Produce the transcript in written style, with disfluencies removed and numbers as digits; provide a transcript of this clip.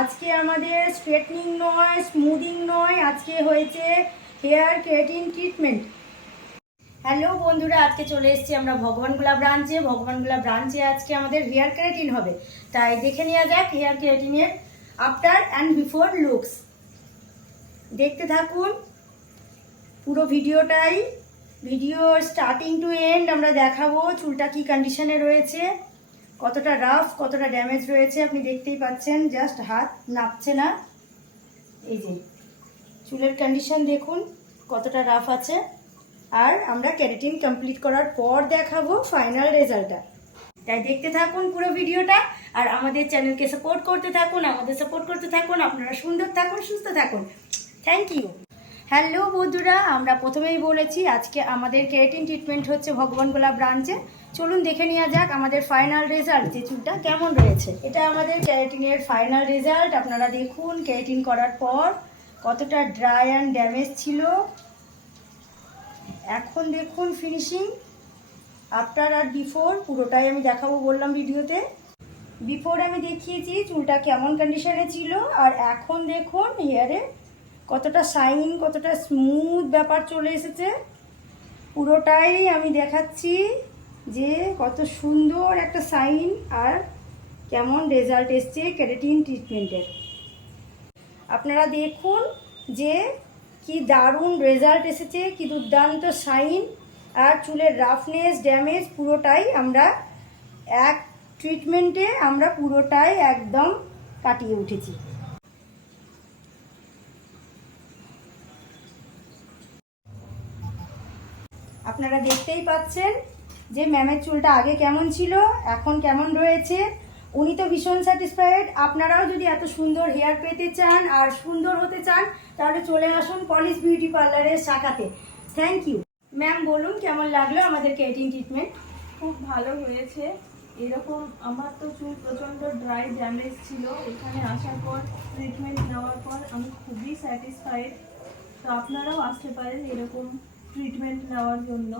আজকে আমাদের স্ট্রেটনিং নয়, স্মুদিং নয়, আজকে হয়েছে হেয়ার কেরাটিন ট্রিটমেন্ট। হ্যালো বন্ধুরা, আজকে চলে এসেছি আমরা ভগবানগোলা ব্রাঞ্চে। আজকে আমাদের হেয়ার কেরাটিন হবে, তাই দেখে নেওয়া যাক হেয়ার কেরাটিনের আফটার অ্যান্ড বিফোর লুকস। দেখতে থাকুন পুরো ভিডিওটাই। ভিডিও স্টার্টিং টু এন্ড আমরা দেখাবো চুলটা কি কন্ডিশনে রয়েছে, কতটা রাফ কতটা ড্যামেজ রয়েছে। আপনি দেখতেই পাচ্ছেন, জাস্ট হাত নাপছে না। এই যে চুলের কন্ডিশন দেখুন কতটা রাফ আছে। আর আমরা কেরাটিন কমপ্লিট করার পর দেখাবো ফাইনাল রেজাল্টটা। তাই দেখতে থাকুন পুরো ভিডিওটা আর আমাদের চ্যানেলকে সাপোর্ট করতে থাকুন, আপনারা সুন্দর থাকুন, সুস্থ থাকুন। Thank you. হ্যালো বন্ধুরা, আমরা প্রথমেই বলেছি আজকে আমাদের কেরাটিন ট্রিটমেন্ট হচ্ছে ভগবানগোলা ব্রাঞ্চে। চলুন দেখে নেওয়া যাক আমাদের ফাইনাল রেজাল্ট, যে চুলটা কেমন রয়েছে। এটা আমাদের কেরাটিনের ফাইনাল রেজাল্ট। আপনারা দেখুন কেরাটিন করার পর কতটা ড্রাই অ্যান্ড ড্যামেজ ছিল। এখন দেখুন ফিনিশিং আফটার আর বিফোর পুরোটাই আমি দেখাবো বললাম ভিডিওতে। বিফোর আমি দেখিয়েছি চুলটা কেমন কন্ডিশনে ছিল, আর এখন দেখুন হেয়ারে কতটা শাইন, কতটা স্মুথ ব্যাপার চলে এসেছে। পুরোটাই আমি দেখাচ্ছি যে কত সুন্দর একটা শাইন আর কেমন রেজাল্ট এসছে কেরাটিন ট্রিটমেন্টের। আপনারা দেখুন যে কি দারুণ রেজাল্ট এসেছে, কি দুর্দান্ত শাইন আর চুলের রাফনেস ড্যামেজ পুরোটাই আমরা এক ট্রিটমেন্টে আমরা পুরোটাই একদম কাটিয়ে উঠেছি। আপনারা দেখতেই পাচ্ছেন যে ম্যামের চুলটা আগে কেমন ছিল, এখন কেমন রয়েছে। উনি তো ভীষণ স্যাটিসফাইড। আপনারাও যদি এত সুন্দর হেয়ার পেতে চান আর সুন্দর হতে চান তাহলে চলে আসুন পলিশ বিউটি পার্লারের শাখাতে। Thank you. ম্যাম বলুন কেমন লাগলো আমাদের কেরাটিন ট্রিটমেন্ট? খুব ভালো হয়েছে। এরকম আমার তো চুল প্রচণ্ড ড্রাই ড্যামেজ ছিল, এখানে আসার পর ট্রিটমেন্ট নেওয়ার পর আমি খুবই স্যাটিসফাইড। তো আপনারাও আসতে পারেন এরকম ট্রিটমেন্ট নেওয়ার জন্য।